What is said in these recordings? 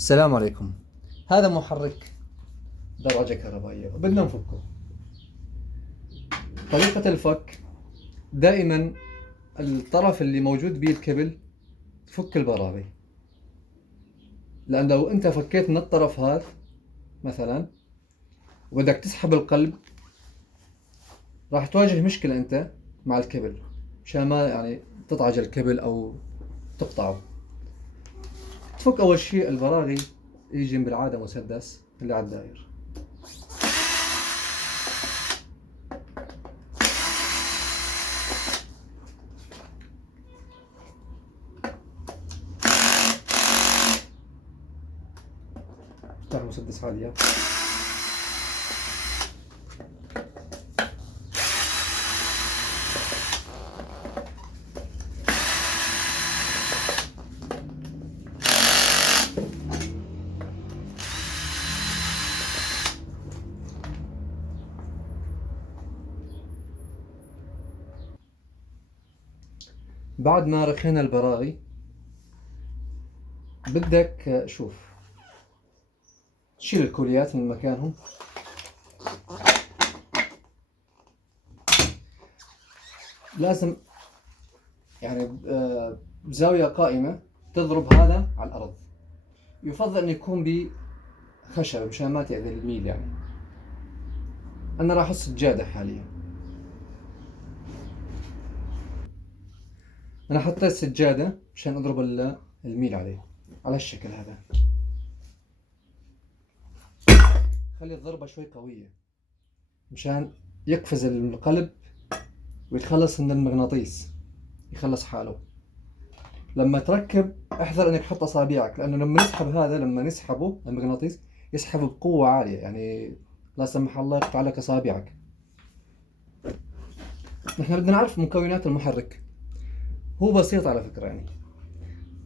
السلام عليكم. هذا محرك دراجة كهربائية وبدنا نفكه. طريقة الفك دائما الطرف اللي موجود به الكبل تفك البراغي، لأن لو أنت فكيت من الطرف هذا مثلا وبدك تسحب القلب راح تواجه مشكلة أنت مع الكبل، مشان ما يعني تطعج الكبل أو تقطعه. تفك أول شيء البراغي، يجي بالعادة مسدس اللي على الداير. افتح المسدس عادي. بعد ما رخينا البراغي بدك شوف تشيل الكوليات من مكانهم. لازم يعني بزاوية قائمة تضرب هذا على الأرض. يفضل أن يكون بخشب مشان ما تأذي الميل. يعني أنا راح أحط سجادة حاليا. أنا حطيت سجادة مشان أضرب الميل عليه على الشكل هذا. خلي الضربة شوي قوية مشان يقفز القلب ويتخلص من المغناطيس، يخلص حاله. لما تركب احذر انك تحط اصابعك، لانه لما نسحب هذا، لما نسحبه المغناطيس يسحب بقوة عالية، يعني لا سمح الله يقطع لك اصابعك. نحن بدنا نعرف مكونات المحرك. هو بسيط على فكرة. يعني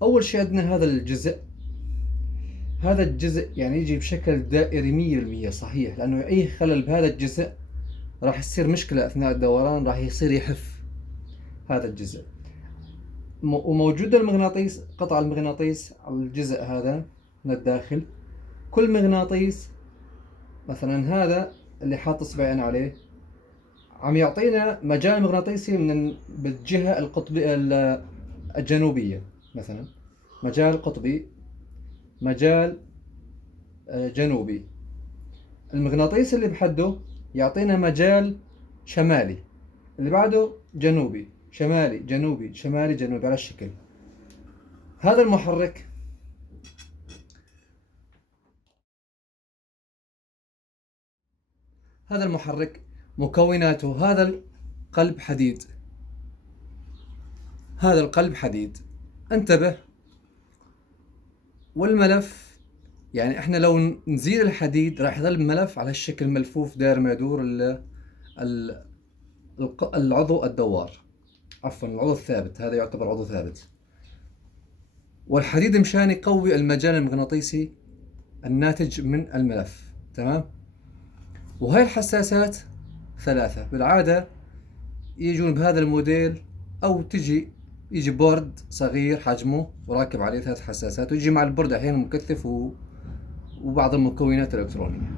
اول شيء عندنا هذا الجزء. هذا الجزء يعني يجي بشكل دائري 100% صحيح، لانه اي خلل بهذا الجزء راح يصير مشكلة اثناء الدوران، راح يصير يحف هذا الجزء. وموجود المغناطيس، قطع المغناطيس على الجزء هذا من الداخل. كل مغناطيس مثلا هذا اللي حاط اصبعين عليه عم يعطينا مجال مغناطيسي من بالجهة القطبية الجنوبية، مثلا مجال قطبي، مجال جنوبي. المغناطيس اللي بحده يعطينا مجال شمالي، اللي بعده جنوبي، شمالي جنوبي، شمالي جنوبي، على الشكل هذا. المحرك هذا المحرك مكوناته هذا القلب حديد، هذا القلب حديد، انتبه. والملف يعني احنا لو نزيل الحديد راح يظل الملف على الشكل ملفوف داير ما يدور العضو الدوار، عفوا العضو الثابت، هذا يعتبر عضو ثابت. والحديد مشان يقوي المجال المغناطيسي الناتج من الملف، تمام. وهاي الحساسات 3 بالعادة يجون بهذا الموديل، أو يجي بورد صغير حجمه وراكب عليه 3 حساسات، ويجي مع البورد أحيانا مكثف وبعض المكونات الإلكترونية.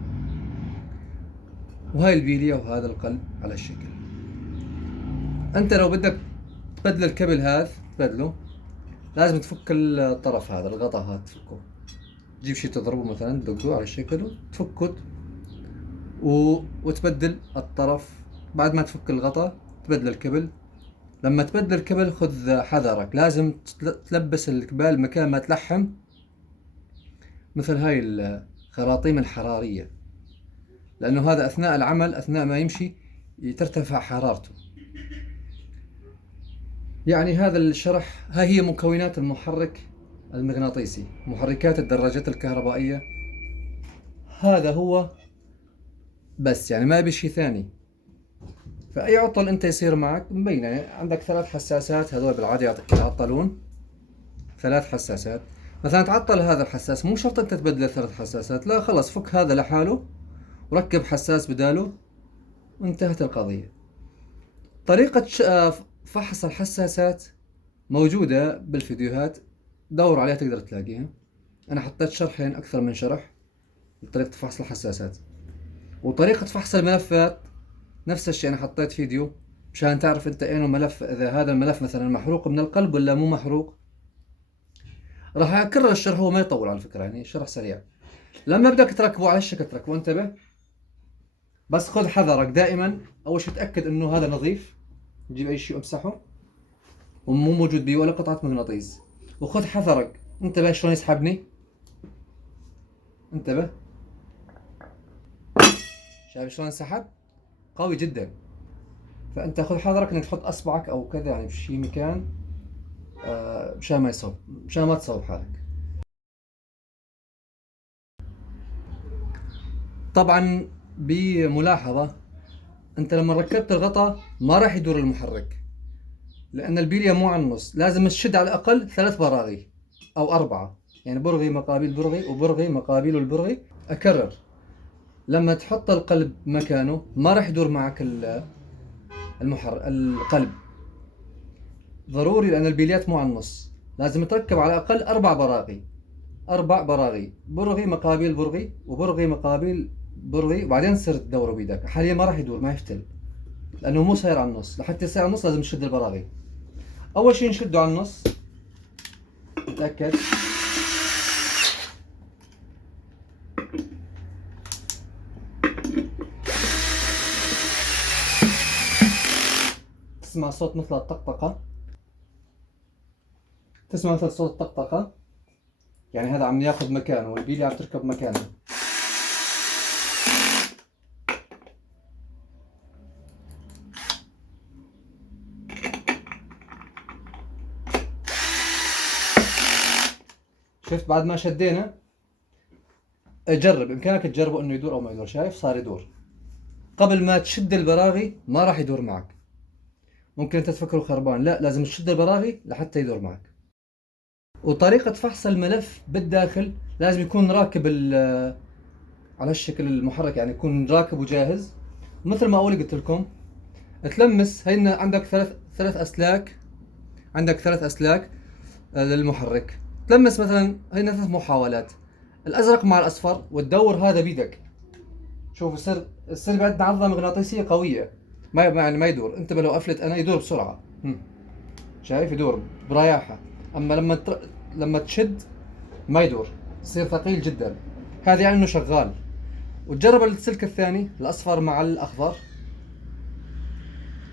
وهاي البيلية وهذا القلب على الشكل. أنت لو بدك تبدل الكابل هذا تبدله، لازم تفك الطرف هذا، الغطاء هذا تفكه. تجيب شي تضربه مثلا، تدقه على الشكل وتفكه وتبدل الطرف. بعد ما تفك الغطاء تبدل الكابل. لما تبدل الكابل خذ حذرك، لازم تلبس الكبال مكان ما تلحم، مثل هاي الخراطيم الحرارية، لأنه هذا أثناء العمل، أثناء ما يمشي ترتفع حرارته. يعني هذا الشرح، هاي هي مكونات المحرك المغناطيسي، محركات الدراجات الكهربائية. هذا هو بس، يعني ما بشي ثاني. فأي عطل أنت يصير معك مبينة. يعني عندك 3 حساسات، هذول بالعادة يعطلون 3 حساسات. مثلا تعطل هذا الحساس، مو شرط أنت تبدل 3 حساسات، لا خلاص فك هذا لحاله وركب حساس بداله وانتهت القضية. طريقة فحص الحساسات موجودة بالفيديوهات، دور عليها تقدر تلاقيها. أنا حطيت شرحين أكثر من شرح لطريقة فحص الحساسات، وطريقة فحص الملفات نفس الشيء. أنا حطيت فيديو مشان تعرف أنت إنه ملف، إذا هذا الملف مثلا محروق من القلب ولا مو محروق. راح أكرر الشرح، هو ما يطول على فكرة، يعني شرح سريع. لما بدك تركبه على الشكل تركبه، انتبه بس خذ حذرك دائما. أول شيء تأكد إنه هذا نظيف، جيب أي شيء امسحه ومو موجود بيه ولا قطعة مغناطيس. وخذ حذرك، انتبه شلون يسحبني، انتبه شايف شلون سحب قوي جدا. فانت خذ حذرك انك تحط اصبعك او كذا يعني بشي مكان مشان ما يصوب، مشان ما تصوب حالك. طبعا بملاحظة، انت لما ركبت الغطاء ما راح يدور المحرك، لان البلية مو على النص، لازم تشد على الاقل 3 براغي او 4، يعني برغي مقابل برغي وبرغي مقابل البرغي. اكرر، لما تحط القلب مكانه ما راح يدور معك القلب، ضروري لأن البليات مو على النص. لازم تركب على الأقل 4 براغي، 4 براغي، برغي مقابل برغي وبرغي مقابل برغي، وبعدين تصير تدوره بيدك. حاليا ما راح يدور، ما يفتل، لأنه مو صاير على النص. لحتى يصير على النص لازم تشد البراغي. أول شيء نشده على النص، نتأكد. تسمع صوت مثل الطقطقة، تسمع مثل صوت الطقطقة، يعني هذا عم ياخذ مكانه والبيلي عم تركب مكانه. شفت بعد ما شدينا؟ جرب، بإمكانك تجربه إنه يدور أو ما يدور. شايف صار يدور. قبل ما تشد البراغي ما راح يدور معك. ممكن أنت تفكره خربان، لا، لازم تشد البراغي لحتى يدور معك. وطريقة فحص الملف بالداخل لازم يكون راكب على الشكل المحرك، يعني يكون راكب وجاهز. مثل ما أول قلت لكم، تلمس هنا عندك ثلاث أسلاك، عندك 3 أسلاك للمحرك. تلمس مثلا هنا 3 محاولات، الأزرق مع الأصفر، وتدور هذا بيدك. شوف السر بعد عضلة مغناطيسية قوية، ما يعني ما يدور. انتبه لو قفلت انا يدور بسرعة. شايف يدور برياحة. اما لما تشد ما يدور، يصير ثقيل جدا. هذا يعني انه شغال. وتجرب السلك الثاني الاصفر مع الاخضر،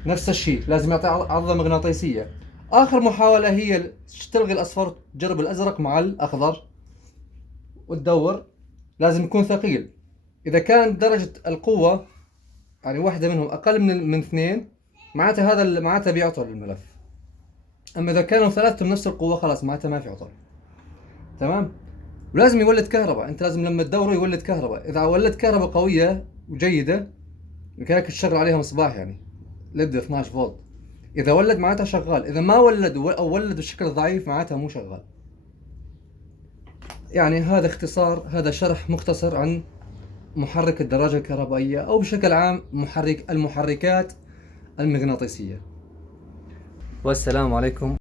نفس الشيء، لازم يعطي عضلة مغناطيسية. اخر محاولة هي تلغي الاصفر، تجرب الازرق مع الاخضر وتدور. لازم يكون ثقيل. اذا كان درجة القوة يعني واحدة منهم أقل من 2، معناتها معناتها بيعطل الملف. أما إذا كانوا 3 بنفس القوة خلاص معناتها ما في عطل. تمام؟ ولازم يولد كهرباء. أنت لازم لما تدوره يولد كهرباء. إذا ولد كهرباء قوية وجيدة بإمكانك تشغل عليها مصباح، يعني لد 12 فولت. إذا ولد معناتها شغال، إذا ما ولد أو ولد بشكل ضعيف معناتها مو شغال. يعني هذا اختصار، هذا شرح مختصر عن محرك الدراجة الكهربائية، أو بشكل عام المحركات المغناطيسية. والسلام عليكم.